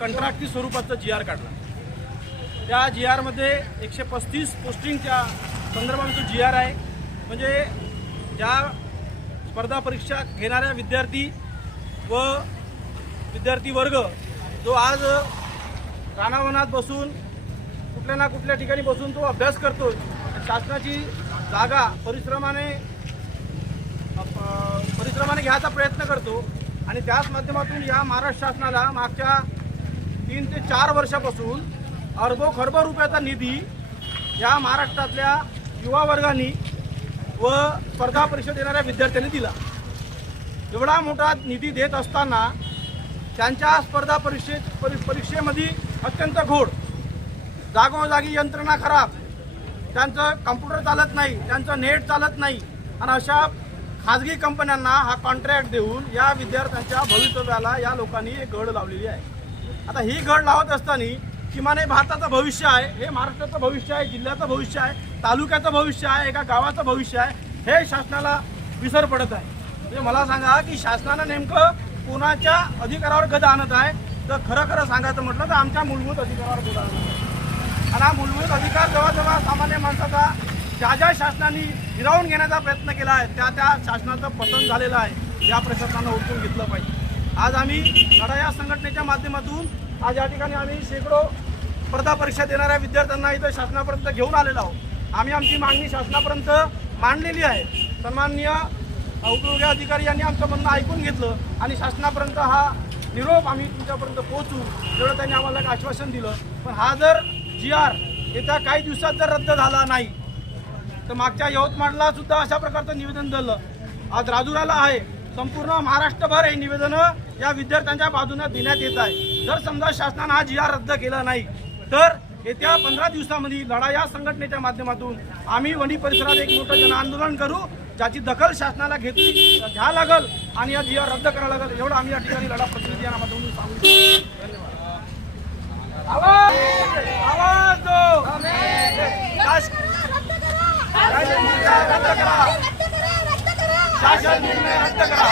कंत्राटी स्वरूपाचा GR काढला। त्या GR मध्ये 135 पोस्टिंगच्या संदर्भात GR आहे। म्हणजे ज्या स्पर्धा परीक्षा घेणाऱ्या विद्यार्थी व विद्यार्थी वर्ग जो आज रानावनात बसून कुठल्या ना कुठल्या ठिकाणी बसून तो अभ्यास करतो, शासनाची जागा परिश्रमाने घ्यायचा प्रयत्न करतो आणि त्याच माध्यमातून या महाराष्ट्र शासनाला मागच्या 3 ते 4 वर्षापासून अरबो खरबो रुपयाचा निधी या महाराष्ट्रातल्या युवा वर्गांनी व स्पर्धा परीक्षा देणाऱ्या विद्यार्थ्यांनी दिला। एवढा मोठा निधी देत असताना त्यांच्या स्पर्धा परीक्षेमध्ये अत्यंत घोळ, जागोजागी यंत्रणा खराब, त्यांचं कम्प्युटर चालत नाही, त्यांचं नेट चालत नाही आणि अशा खाजगी कंपन्यांना हा कॉन्ट्रॅक्ट देऊन या विद्यार्थ्यांच्या भवितव्याला या लोकांनी एक गड लावलेली आहे। आता ही गड लावत असताना किमान हे भारताचं भविष्य आहे, हे महाराष्ट्राचं भविष्य आहे, जिल्ह्याचं भविष्य आहे, तालुक्याचं भविष्य आहे, एका गावाचं भविष्य आहे, हे शासनाला विसर पडत आहे। म्हणजे मला सांगा की शासनानं नेमकं कोणाच्या अधिकारावर गदा आणत आहे? तर खरं सांगायचं म्हटलं तर आमच्या मूलभूत अधिकारावर गदा आणत आहे। आणि हा मूलभूत अधिकार जेव्हा सामान्य माणसाचा ज्या शासनाने हिरावून घेण्याचा प्रयत्न केला आहे त्या शासनाचं पतन झालेलं आहे। या प्रशासनानं उचलून घेतलं पाहिजे। आज आम्ही लढा या संघटनेच्या माध्यमातून आज या ठिकाणी आम्ही शेकडो स्पर्धा परीक्षा देणाऱ्या विद्यार्थ्यांना इथं शासनापर्यंत घेऊन आलेलो आहोत। आम्ही आमची मागणी शासनापर्यंत मांडलेली आहे। सन्माननीय उपविभागीय अधिकारी यांनी आमचं म्हणणं ऐकून घेतलं आणि शासनापर्यंत हा निरोप आम्ही तुमच्यापर्यंत पोहोचू एवढं त्यांनी आम्हाला एक आश्वासन दिलं। पण हा जर GR येत्या काही दिवसात जर रद्द झाला नाही तर मागच्या यवतमाळला सुद्धा अशा प्रकारचं निवेदन दिलं, आज राजुराला आहे, संपूर्ण महाराष्ट्रभर हे निवेदन या विद्यार्थ्यांच्या बाजूने देण्यात येत आहे। जर समजा शासनाने हा GR रद्द केला नाही तर येत्या 15 दिवसांमध्ये लढा या संघटनेच्या माध्यमातून आम्ही वणी परिसरात एक मोठं जनआंदोलन करू, ज्याची दखल शासनाला घ्या लागल आणि या GR रद्द करायला लागेल। एवढं आम्ही या ठिकाणी लढा प्रतिनिधी यांना माध्यमातून सांगू। धन्यवाद। आवाज दो शासन निर्णय रद्द करा।